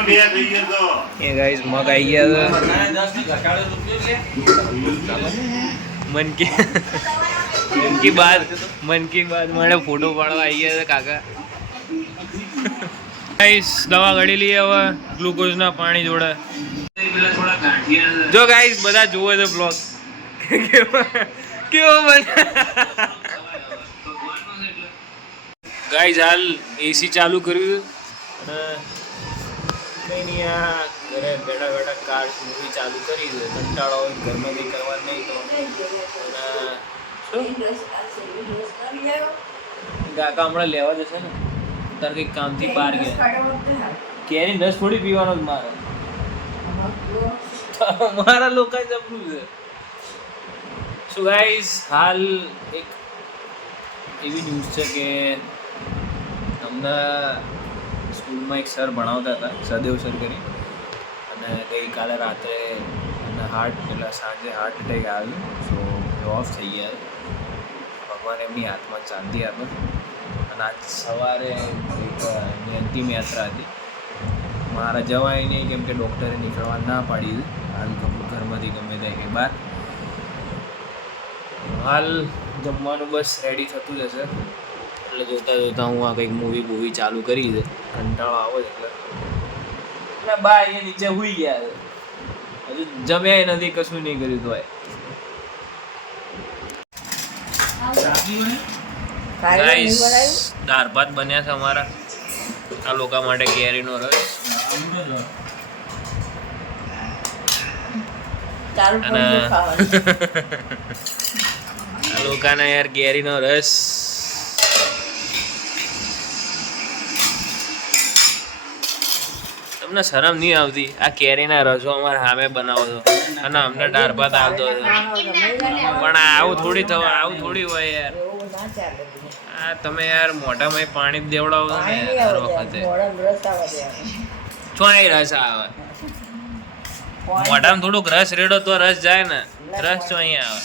ये गाइस मग आई गया मन की बात मारे फोटो पाड़वा आई गया काका गाइस दवा गड़ी ली હવે ગ્લુકોઝ ના પાણી જોડે જો ગાइस બધા જોવે છે બ્લોગ કેવો બને ગાइस હાલ એસી ચાલુ કર્યું અને કઈ નહીં આ ઘરે બેઠા બેઠા કાર્સ મૂવી ચાલુ કરી છે કંટાળો હોય ઘરમાં કંઈ કરવાનું નહીં તો કાકા હમણાં લેવા જશે ને તાર કંઈક કામથી બહાર ગયા કેરી નસ થોડી પીવાનો જ મારે મારા લોકો જબરું છે શું ગાઈસ હાલ એક એવી ન્યૂઝ છે કે હમણાં સ્કૂલમાં એક સર ભણાવતા હતા સદેવ સર કરી અને ગઈકાલે રાત્રે એમને પેલા સાંજે હાર્ટ એટેક આવ્યું સો ઓફ થઈ ગયા ભગવાન એમની આત્મા શાંતિ આપે અને આજ સવારે એક એમની અંતિમ યાત્રા હતી મારા જવાય નહીં કેમ કે ડૉક્ટરે નીકળવા ના પાડી હાલ ઘરમાંથી ગમે ત્યાં કે બહાર હાલ જમવાનું બસ રેડી થતું જશે એટલે જોતા હું આ કંઈક મૂવી ચાલુ કરી છે કંટાળો આવે એટલે બા અહીંયા નીચે હુઈ ગયા છે હજુ જમ્યા નથી કશું નહીં કર્યું તો ગાઈસ દાળ ભાત બન્યા છે અમારા આ લોકો માટે કેરીનો રસ અને આ લોકોને યાર કેરીનો રસ તમને શરમ નહીં આવતી આ કેરીના રસો અમારા સામે બનાવો છો અને અમને દાળ ભાત આવતો હતો પણ આવું થોડી થવા આવું થોડી હોય યાર આ તમે યાર મોઢામાં પાણી દેવડાવો છો ને દર વખતે શું રસ આવે મોઢામાં થોડુંક રસ રેડો તો રસ જાય ને રસ તો અહીંયા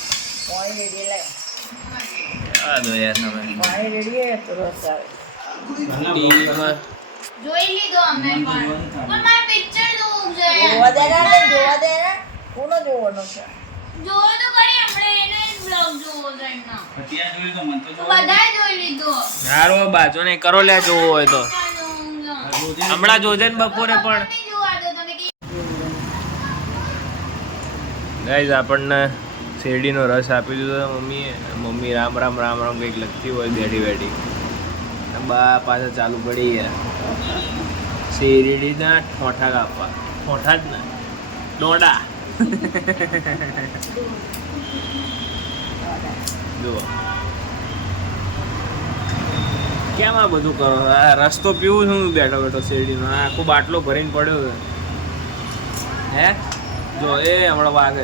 આવે દો યાર તમે જોઈ લીધો અમે પણ મારે પિક્ચર જોવું છે જોવા દે ને કોનો જોવાનો છે જોવો તો કરી આપણે એને બ્લોગ જોવો છે એનો અત્યારે જોઈ તો મન તો બધાય જોઈ લીધો હારો બાજુ ને કરો લે જોવો હોય તો હમણાં જોજે ને બપોરે પણ ગાઈઝ આપણને શેરડીનો રસ આપી દીધો મમ્મીએ મમ્મી રામ રામ રામ રામ કંઈક લખતી હોય બેઠી બેઠી બા પાછા ચાલુ પડી ગયા શેરડીના ઠોઠા કાપવા ઠોઠા જ ને ડોડા જુઓ કેમ આ બધું કરો આ રસ તો પીવું છું બેઠો બેઠો શેરડીનો આખો બાટલો ભરીને પડ્યો છે હે જો એ હમણાં વાગે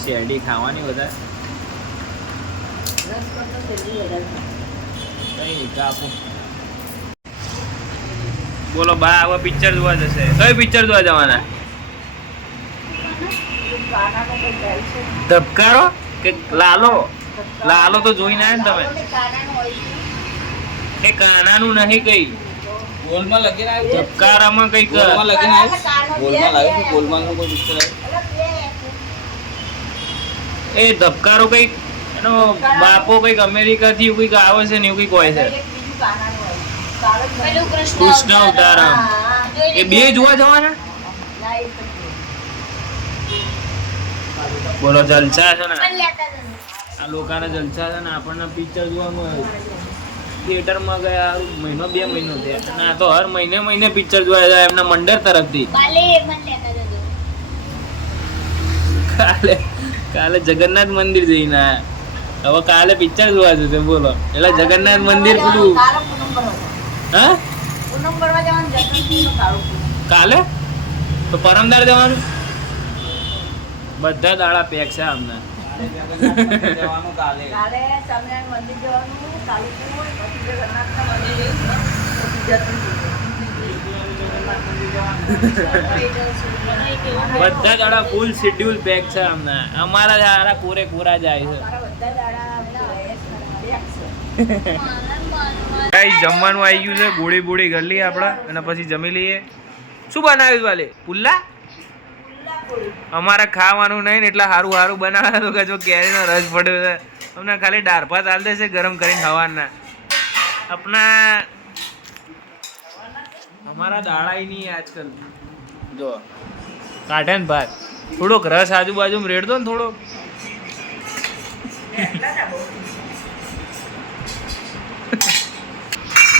શેરડી ખાવાની વધારે કઈ નહીં કાપો બોલો બા હવે પિક્ચર જોવા જશે કઈ પિક્ચર જોવા જવાના ધબકારો કે લાલો લાલો તો જોઈને આવ્યા ને તમે એ કાનાનું નહીં કઈ ગોલમાં લગીને આવ્યું ધબકારામાં કઈક ગોલમાં લગીને આવ્યું ગોલમાં લાવ્યું ગોલમાં નું કોઈ પિક્ચર આવ્યું એ ધબકારો કઈક એનો બાપો કઈક અમેરિકા થી કઈક આવે છે ને એવું કઈક હોય છે કૃષ્ણ અવતારમ એ બે જોવા જવાના બોલો જલસા છે ને આ લોકોના જલસા છે ને આપણને પિક્ચર જોવાનું થિયેટરમાં ગયા મહિનો 2 મહિનો થયા અને આ તો હર મહિને પિક્ચર જોવા જાય એમના મંડળ તરફથી કાલે જગન્નાથ મંદિર જઈને આયા હવે કાલે પિક્ચર જોવા જશે બોલો એટલે જગન્નાથ મંદિર પેલું હા કાલે તો પરમદાર જવાનું બધા દાડા પેક છે અમને જવાનું કાલે બધા દાડા ફૂલ શેડ્યુલ પેક છે અમને અમારા પૂરેપૂરા જાય છે ગાઈસ જમવાનું આવી ગયું છે, ગોળી બોળી કરી લઈએ આપણે અને પછી જમી લઈએ. શું બનાવ્યું વાલે? પુલ્લા. અમારે ખાવાનું નહીં ને એટલે સારું સારું બનાવ્યું કે જો કેરીનો રસ પડ્યો છે. અમને ખાલી દાળ ભાત આલ દેશે ગરમ કરીને હવાના. अपना हमारा दाड़ा ही नहीं है आजकल. जो काटे ने भात થોડોક રસ આજુબાજુ રેડ દો ને થોડોક.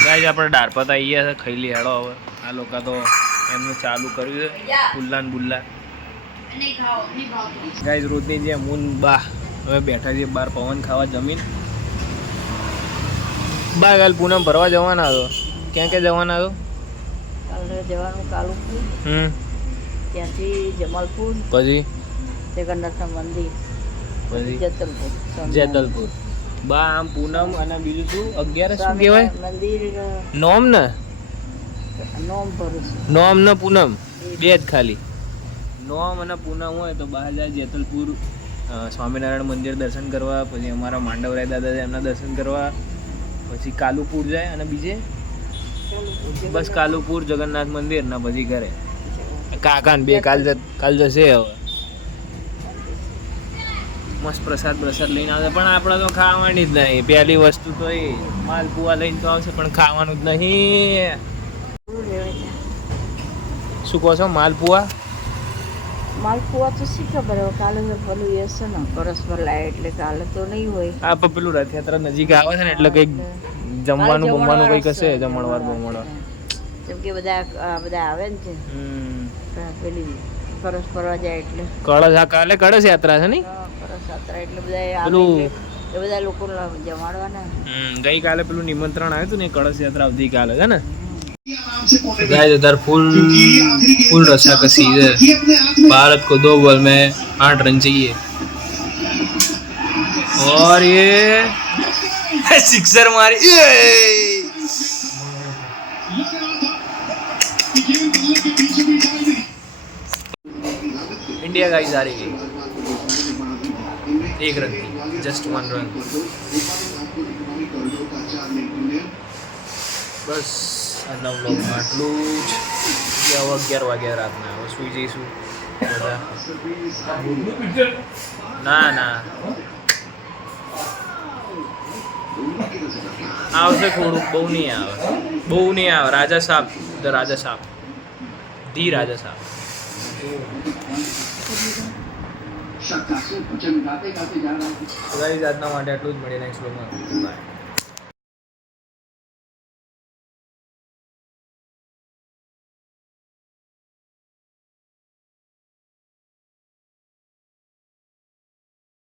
ગાઈસ આપણે દાળ ભાત આવી ગયા છે, ખાઈ લઈએ હેડો હવે. આ લોકો તો એમનું ચાલુ કર્યું છે પુલ્લા ને બુલ્લા. ગાઈસ રોજની જેમ મૂન બા હવે બેઠા છીએ બહાર પવન ખાવા જમીન. બા કાલ પૂનમ ભરવા જવાના હતો. ક્યાં ક્યાં જવાના હતો? કાલે જવાનું કાલુપુર, ત્યાંથી જમાલપુર, પછી જગન્નાથ મંદિર, પછી જેતલપુર. જેતલપુર. બા આમ પૂનમ અને બીજું શું 11 શું કહેવાય મંદિર નોમ ને નોમ ભરું છું. નોમ ને પૂનમ બે જ ખાલી. નોમ અને પૂનમ હોય તો બહાર જાય જેતલપુર સ્વામિનારાયણ મંદિર દર્શન કરવા, પછી અમારા માંડવરાય દાદા છે એમના દર્શન કરવા, પછી કાલુપુર જાય અને બીજે બસ કાલુપુર જગન્નાથ મંદિર ને પછી ઘરે. કાકા ને બે કાલ જશે હવે. મસ્ત પ્રસાદ લઈને આવશે પણ આપણે તો ખાવાની જ નહીં. પહેલી વસ્તુ તો એ માલપુઆ લઈને તો આવશે પણ ખાવાનું જ નહીં. શું કહો છો? માલપુઆ તો શી ખબર હવે કાલે પેલું એ છે ને પરસ્પર લાય એટલે કાલે તો નહીં હોય. આ પણ પેલું રથયાત્રા નજીક આવે છે ને એટલે કંઈક જમવાનું બમવાનું કંઈક હશે, જમણવાર બમણવાર. જેમ કે બધા આવે ને છે પેલી પરસ્પર જાય એટલે કળશ. આ કાલે કળશ યાત્રા છે ને પરસ યાત્રા એટલે બધા પેલું એ બધા લોકો જમાડવાના. ગઈકાલે પેલું નિમંત્રણ આવ્યું હતું ને કળશ યાત્રા આવતીકાલે છે ને. गाइस इधर फुल रस्सा कसी है. भारत को 2 बॉल में 8 रन चाहिए और ये सिक्सर मारी. इंडिया गाइस हारी गई 1 रन थी, जस्ट 1 रन. बस આજના વ્લોગમાં આટલું જ. હવે 11 વાગ્યા રાતના. હવે સૂઈ જઈશું બધા. ના આવશે થોડુંક, બહુ નહીં આવે. રાજા સાહેબ ધી રાજા સાહેબ. આજના માટે આટલું જ. મળીએ નેક્સ્ટ વ્લોગમાં. બાય.